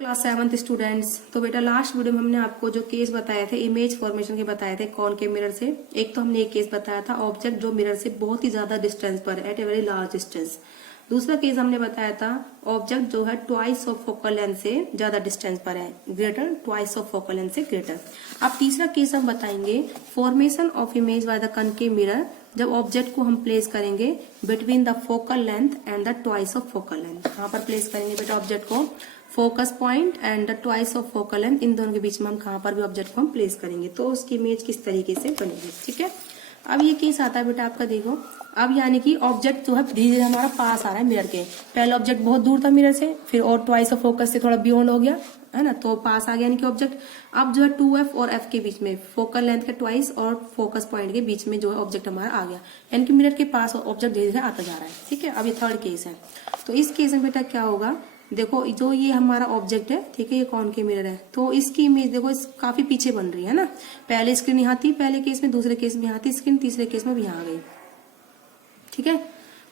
Class 7th students. तो बेटा last video में हमने आपको जो केस बताए थे इमेज फॉर्मेशन के बताए थे कॉनकेव मिरर से। एक तो हमने एक केस बताया था ऑब्जेक्ट जो मिरर से बहुत ही ज्यादा डिस्टेंस पर है, at a very large distance. दूसरा केस हमने बताया था ऑब्जेक्ट जो है ट्वाइस ऑफ फोकल लेंथ से ज्यादा डिस्टेंस पर है, greater twice of focal length से ग्रेटर। अब तीसरा केस हम बताएंगे formation of image by the concave mirror, जब ऑब्जेक्ट को हम प्लेस करेंगे between the focal length and the twice of focal length. कहाँ पर प्लेस करेंगे बेटा ऑब्जेक्ट को? Focus point and the twice of focal length, इन दोनों के बीच में हम कहाँ पर भी ऑब्जेक्ट को हम प्लेस करेंगे तो उसकी इमेज किस तरीके से बनेगी। ठीक है, अब ये केस आता है बेटा आपका, देखो अब यानी कि ऑब्जेक्ट जो है धीरे धीरे हमारा पास आ रहा है मिरर के। पहले ऑब्जेक्ट बहुत दूर था मिरर से, फिर और ट्वाइस ऑफ फोकस से थोड़ा बियॉन्ड हो गया है ना, तो पास आ गया यानी कि ऑब्जेक्ट। अब जो है 2f और f के बीच में, फोकल लेंथ के ट्वाइस और फोकस पॉइंट के बीच में जो है ऑब्जेक्ट हमारा आ गया, यानी कि मिरर के पास ऑब्जेक्ट धीरे धीरे आता जा रहा है। ठीक है, अब ये थर्ड केस है। तो इस केस में बेटा क्या होगा, देखो जो ये हमारा ऑब्जेक्ट है, ठीक है, ये कॉनकेव मिरर है, तो इसकी इमेज देखो इस काफी पीछे बन रही है ना। पहले स्क्रीन यहाँ थी पहले केस में, दूसरे केस में यहाँ थी स्क्रीन, तीसरे केस में भी यहाँ आ गई। ठीक है,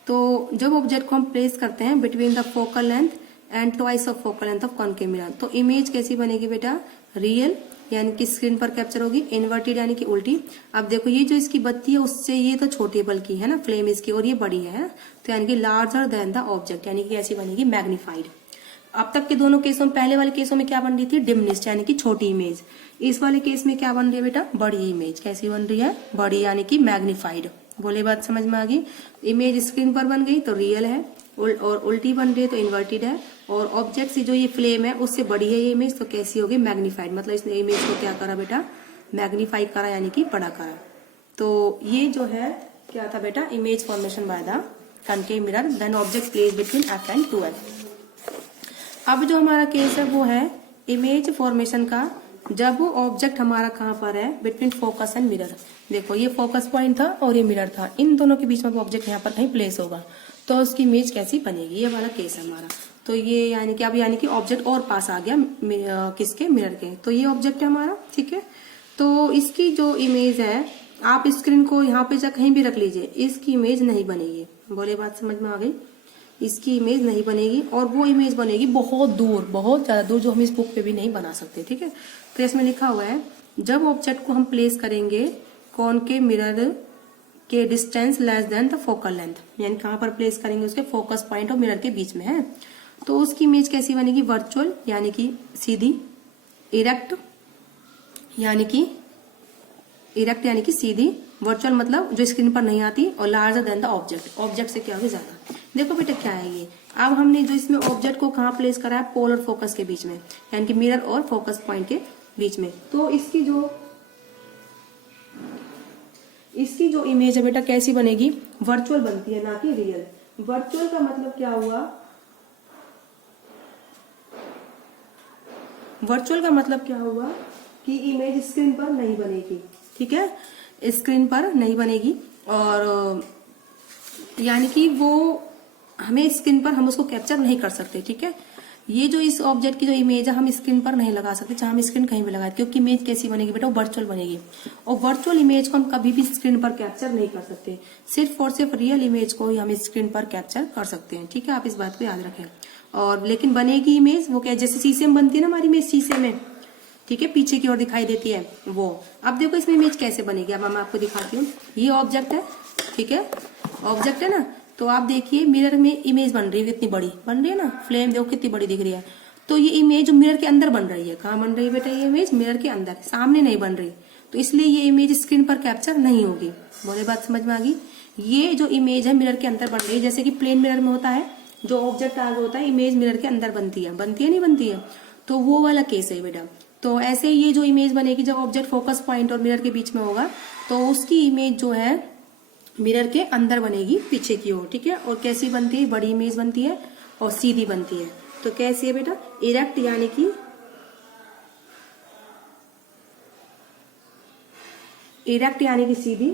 तो जब ऑब्जेक्ट को हम प्लेस करते हैं between the focal length and twice of focal length of concave mirror, तो इमेज कैसी बनेगी बेटा? रियल यानी कि स्क्रीन पर कैप्चर होगी, इन्वर्टेड यानी कि उल्टी। अब देखो ये जो इसकी बत्ती है उससे ये तो छोटी बल्कि है ना फ्लेम इसकी, और ये बड़ी है, तो यानी कि लार्जर देन द ऑब्जेक्ट, यानी कि ऐसी बनेगी मैग्नीफाइड। अब तक के दोनों केसों में, पहले वाले केसों में क्या बन रही थी? डिमनिस्ट यानी कि छोटी इमेज। इस वाले केस में क्या बन रही है बेटा? बड़ी इमेज। कैसी बन रही है? बड़ी यानी कि मैग्नीफाइड। बोले बात समझ में आ गई? इमेज स्क्रीन पर बन गई तो रियल है, और उल्टी बन रही है तो इन्वर्टेड है, और ऑब्जेक्ट से जो ये फ्लेम है उससे बड़ी है ये इमेज, तो कैसी होगी? मैग्नीफाइड। मतलब इसने इमेज को क्या करा बेटा? मैग्नीफाई करा यानी कि बड़ा करा। तो ये जो है क्या था बेटा? Image formation by the concave mirror then object place between f and 2f। अब जो हमारा केस है वो है इमेज फॉर्मेशन का, जब ऑब्जेक्ट हमारा कहाँ पर है? Between focus and mirror. देखो ये फोकस पॉइंट था और ये मिरर था, इन दोनों के बीच में ऑब्जेक्ट यहाँ पर कहीं प्लेस होगा तो उसकी इमेज कैसी बनेगी, ये वाला केस है हमारा। तो ये यानी कि अब यानी कि ऑब्जेक्ट और पास आ गया किसके? मिरर के। तो ये ऑब्जेक्ट है हमारा, ठीक है, तो इसकी जो इमेज है, आप स्क्रीन को यहाँ पे जा कहीं भी रख लीजिए, इसकी इमेज नहीं बनेगी। बोले बात समझ में आ गई? इसकी इमेज नहीं बनेगी, और वो इमेज बनेगी बहुत दूर, बहुत ज्यादा दूर, जो हम इस बुक पे भी नहीं बना सकते। ठीक है, तो इसमें लिखा हुआ है जब ऑब्जेक्ट को हम प्लेस करेंगे कॉनकेव मिरर के distance less than the focal length, यानी कहाँ पर प्लेस करेंगे? उसके फोकस पॉइंट और मिरर के बीच में है, तो उसकी इमेज कैसी बनेगी? वर्चुअल यानी कि सीधी, इरेक्ट यानी कि सीधी, वर्चुअल मतलब जो स्क्रीन पर नहीं आती, और larger than the object, object से क्या होगी? ज्यादा। देखो बेटा क्या है ये, अब हमने जो इसमें ऑब्जेक्ट को कहाँ प्लेस करा है? पोल और फोकस के बीच में, यानी कि मिरर और फोकस पॉइंट के बीच में। तो इसकी जो इमेज है बेटा कैसी बनेगी? वर्चुअल बनती है, ना कि रियल। वर्चुअल का मतलब क्या हुआ? वर्चुअल का मतलब क्या हुआ कि इमेज स्क्रीन पर नहीं बनेगी। ठीक है, स्क्रीन पर नहीं बनेगी, और यानी कि वो हमें स्क्रीन पर हम उसको कैप्चर नहीं कर सकते। ठीक है, ये जो इस ऑब्जेक्ट की जो इमेज है हम स्क्रीन पर नहीं लगा सकते, चाहे हम स्क्रीन कहीं भी लगाए, क्योंकि इमेज कैसी बनेगी बेटा? वर्चुअल बनेगी, और वर्चुअल इमेज को हम कभी भी स्क्रीन पर कैप्चर नहीं कर सकते, सिर्फ और सिर्फ रियल इमेज को ही हम स्क्रीन पर कैप्चर कर सकते हैं। ठीक है, आप इस बात को याद रखें। और लेकिन बनेगी इमेज वो क्या? जैसे शीशे में बनती है ना हमारी इमेज, शीशे में, ठीक है, पीछे की ओर दिखाई देती है वो। अब देखो इसमें इमेज कैसे बनेगी, अब मैं आपको दिखाती हूँ। ये ऑब्जेक्ट है, ठीक है, ऑब्जेक्ट है ना, तो आप देखिए मिरर में इमेज बन रही है, कितनी बड़ी बन रही है ना, फ्लेम देखो कितनी बड़ी दिख रही है। तो ये इमेज मिरर के अंदर बन रही है। कहाँ बन रही है बेटा? ये इमेज मिरर के अंदर, सामने नहीं बन रही, तो इसलिए ये इमेज स्क्रीन पर कैप्चर नहीं होगी। बोले बात समझ में आ गई? ये जो इमेज है मिरर के अंदर बन रही है, जैसे कि प्लेन मिरर में होता है, जो ऑब्जेक्ट आगे होता है इमेज मिरर के अंदर बनती है नहीं बनती है, तो वो वाला केस है बेटा। तो ऐसे ये जो इमेज बनेगी जब ऑब्जेक्ट फोकस पॉइंट और मिरर के बीच में होगा, तो उसकी इमेज जो है मिरर के अंदर बनेगी, पीछे की ओर। ठीक है, और कैसी बनती है? बड़ी इमेज बनती है और सीधी बनती है। तो कैसी है बेटा? इरेक्ट यानी कि सीधी,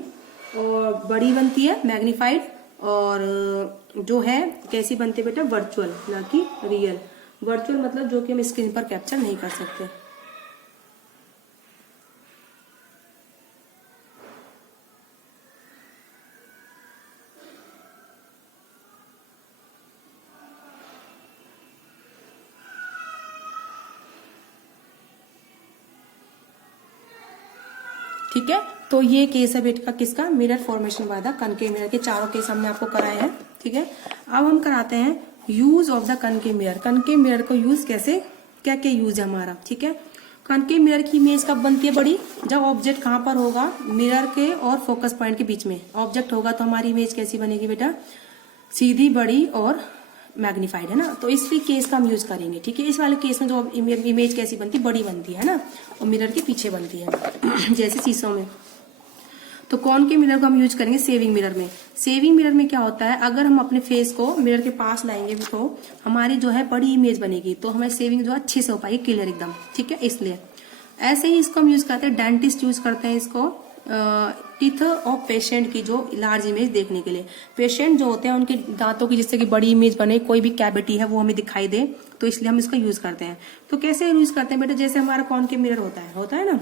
और बड़ी बनती है मैग्नीफाइड, और जो है कैसी बनती है बेटा? वर्चुअल, ना कि रियल। वर्चुअल मतलब जो कि हम स्क्रीन पर कैप्चर नहीं कर सकते। ठीक है। तो ये केस है बेटा किसका, mirror formation by the concave mirror के चारों केस हमने आपको कराए हैं। ठीक है, अब हम कराते हैं use of the concave mirror. Concave mirror को यूज कैसे, क्या क्या यूज है हमारा। ठीक है, कनकेव मिरर की इमेज कब बनती है बड़ी, जब ऑब्जेक्ट कहाँ पर होगा, मिरर के और फोकस पॉइंट के बीच में ऑब्जेक्ट होगा, तो हमारी इमेज कैसी बनेगी बेटा, सीधी, बड़ी और मैग्नीफाइड, है ना। तो इस केस का हम यूज करेंगे। ठीक है, इस वाले केस में जो इमेज कैसी बनती है, बड़ी बनती है ना, और मिरर के पीछे बनती है जैसे शीशों में। तो कौन के मिरर को हम यूज करेंगे, सेविंग मिरर में। सेविंग मिरर में क्या होता है, अगर हम अपने फेस को मिरर के पास लाएंगे तो हमारी जो है बड़ी इमेज बनेगी, तो हमें सेविंग जो अच्छे से हो पाएगी, क्लियर एकदम। ठीक है, इसलिए ऐसे ही इसको हम यूज करते हैं, डेंटिस्ट यूज करते हैं इसको टीथ ऑफ पेशेंट की जो लार्ज इमेज देखने के लिए। पेशेंट जो होते हैं उनके दांतों की जिससे कि बड़ी इमेज बने, कोई भी कैविटी है वो हमें दिखाई दे, तो इसलिए हम इसका यूज करते हैं। तो कैसे यूज करते हैं बेटा, जैसे हमारा कॉनकेव मिरर होता है ना,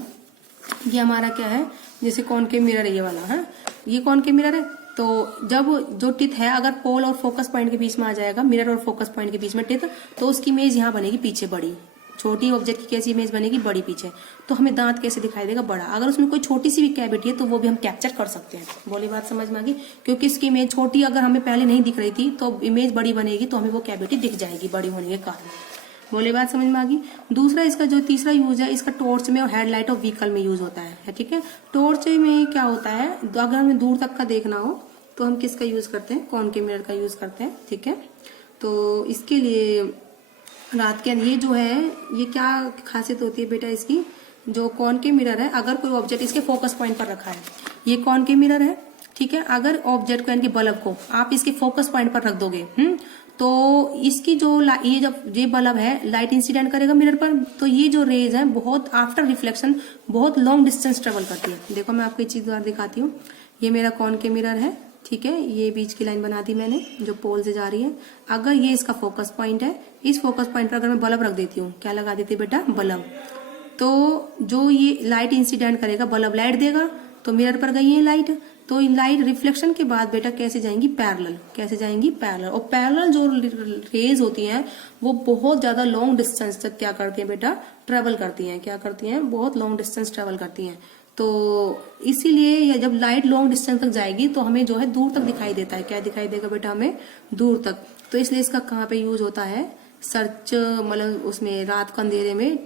ये हमारा क्या है, जैसे कॉनकेव मिरर है ये वाला, है ये कॉनकेव मिरर है। तो जब जो टिथ है अगर पोल और फोकस पॉइंट के बीच में आ जाएगा, मिरर और फोकस पॉइंट के बीच में टिथ, तो उसकी इमेज यहाँ बनेगी पीछे बड़ी। छोटी ऑब्जेक्ट की कैसी इमेज बनेगी, बड़ी पीछे। तो हमें दांत कैसे दिखाई देगा, बड़ा। अगर उसमें कोई छोटी सी भी कैविटी है तो वो भी हम कैप्चर कर सकते हैं। बोली बात समझ में आ गई, क्योंकि इसकी इमेज छोटी अगर हमें पहले नहीं दिख रही थी तो इमेज बड़ी बनेगी, तो हमें वो कैविटी दिख जाएगी बड़ी होने के कारण। बोले बात समझ में आ गई। दूसरा इसका जो तीसरा यूज है, इसका टॉर्च में और हेडलाइट और व्हीकल में यूज होता है। ठीक है, टॉर्च में क्या होता है, अगर हमें दूर तक का देखना हो तो हम किसका यूज करते हैं, कॉनकेव मिरर का यूज करते हैं। ठीक है, तो इसके लिए रात के ये जो है, ये क्या खासियत होती है बेटा इसकी, जो कॉनकेव मिरर है, अगर कोई ऑब्जेक्ट इसके फोकस पॉइंट पर रखा है, ये कॉनकेव मिरर है। ठीक है, अगर ऑब्जेक्ट को यानी कि बल्ब को आप इसके फोकस पॉइंट पर रख दोगे, तो इसकी जो ये जब ये बल्ब है लाइट इंसिडेंट करेगा मिरर पर, तो ये जो रेज है बहुत आफ्टर रिफ्लेक्शन बहुत लॉन्ग डिस्टेंस ट्रेवल करती है। देखो मैं आपको एक चीज और दिखाती हूँ, ये मेरा कॉनकेव मिरर है। ठीक है, ये बीच की लाइन बना दी मैंने जो पोल से जा रही है। अगर ये इसका फोकस पॉइंट है, इस फोकस पॉइंट पर अगर मैं बल्ब रख देती हूँ, क्या लगा देती बेटा, बल्ब, तो जो ये लाइट इंसिडेंट करेगा, बल्ब लाइट देगा, तो मिरर पर गई है लाइट, तो लाइट रिफ्लेक्शन के बाद बेटा कैसे जाएंगी, पैरेलल। कैसे जाएंगी, पैरेलल। और पैरेलल जो रेज होती हैं वो बहुत ज्यादा लॉन्ग डिस्टेंस तक क्या करती हैं बेटा, ट्रेवल करती हैं। क्या करती हैं, बहुत लॉन्ग डिस्टेंस ट्रेवल करती हैं। तो इसीलिए जब लाइट लॉन्ग डिस्टेंस तक जाएगी तो हमें जो है दूर तक दिखाई देता है। क्या दिखाई देगा बेटा, हमें दूर तक। तो इसलिए इसका कहाँ पे यूज होता है, सर्च, मतलब उसमें रात के अंधेरे में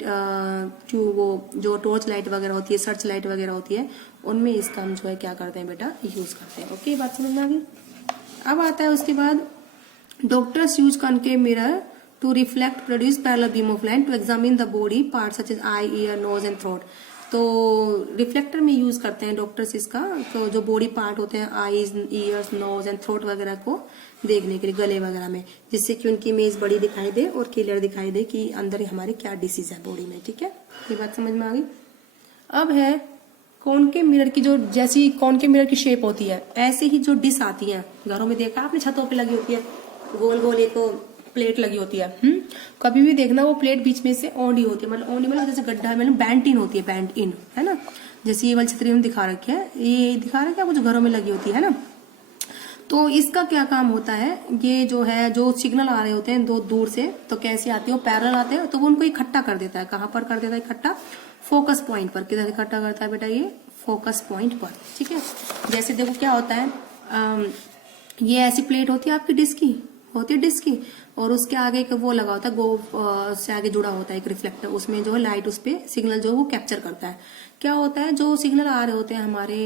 वो जो टॉर्च लाइट वगैरह होती है, सर्च लाइट वगैरह होती है, उनमें इसका हम जो है क्या करते हैं बेटा, यूज करते हैं। ओके, बात समझ में आ गई। अब आता है उसके बाद, doctors use concave mirror to reflect produce parallel beam of light to examine the body part such as eye, ear, nose and throat. तो रिफ्लेक्टर में यूज करते हैं डॉक्टर्स इसका, तो जो बॉडी पार्ट होते हैं, eyes, ears, nose and throat वगैरह को देखने के लिए, गले वगैरह में, जिससे कि उनकी इमेज बड़ी दिखाई दे और क्लियर दिखाई दे कि अंदर हमारे क्या डिसीज है बॉडी में। ठीक है, ये बात समझ में आ गई। अब है कॉनकेव मिरर की, जो जैसी कॉनकेव मिरर की शेप होती है, ऐसे ही जो डिश आती है, घरों में देखा आपने, छतों पे लगी होती है, गोल गोल एक प्लेट लगी होती है। कभी भी देखना वो प्लेट बीच में से औंधी होती है, मतलब औंधी मतलब जैसे गड्ढा है, मतलब बैंट इन होती है, बैंट इन, है ना। जैसे ये वाली छतरी हम दिखा रखी है, ये दिखा रखा है, वो जो घरों में लगी होती है ना। तो इसका क्या काम होता है, ये जो है, जो सिग्नल आ रहे होते हैं दो दूर से, तो कैसे आते हैं, वो पैरेलल आते हैं, तो वो उनको इकट्ठा कर देता है। कहाँ पर कर देता है इकट्ठा, फोकस पॉइंट पर। किधर इकट्ठा करता है बेटा, ये फोकस पॉइंट पर। ठीक है, जैसे देखो क्या होता है, ये ऐसी प्लेट होती है आपकी डिस्क की, होती है डिस्क की, और उसके आगे एक वो लगा होता है, गो से आगे जुड़ा होता है एक रिफ्लेक्टर, उसमें जो है लाइट उस पे सिग्नल जो है वो कैप्चर करता है। क्या होता है, जो सिग्नल आ रहे होते हैं हमारे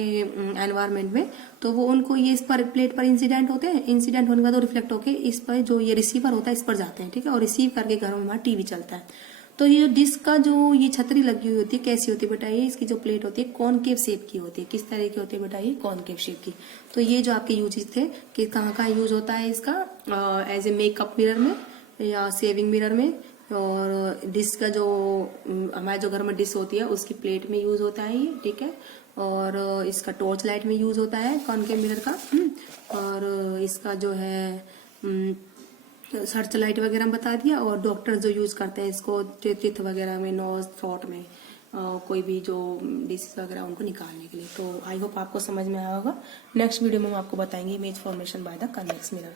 एनवायरनमेंट में, तो वो उनको ये इस पर प्लेट पर इंसिडेंट होते हैं, इंसिडेंट होने के बाद रिफ्लेक्ट होके इस पर जो ये रिसीवर होता है इस पर जाते हैं। ठीक है, और रिसीव करके घरों में हमारा टीवी चलता है। तो ये डिस्क का जो ये छतरी लगी हुई होती है, कैसी होती है बेटा, ये इसकी जो प्लेट होती है कॉनकेव शेप की होती है। किस तरह की होती है बेटा, ये कॉनकेव शेप की। तो ये जो आपके यूजेस थे कि कहाँ कहाँ यूज होता है इसका, एज ए मेकअप मिरर में या सेविंग मिरर में, और डिश का जो हमारे जो घर में डिश होती है उसकी प्लेट में यूज होता है ये। ठीक है, और इसका टॉर्च लाइट में यूज होता है कॉनकेव मिरर का, और इसका जो है सर्च लाइट वगैरह बता दिया। और डॉक्टर जो यूज करते हैं इसको टीथ वगैरह में, नोज, थ्रोट में, कोई भी जो डिसीज वगैरह उनको निकालने के लिए। तो आई होप आपको समझ में आया होगा। नेक्स्ट वीडियो में हम आपको बताएंगे image formation by the convex mirror.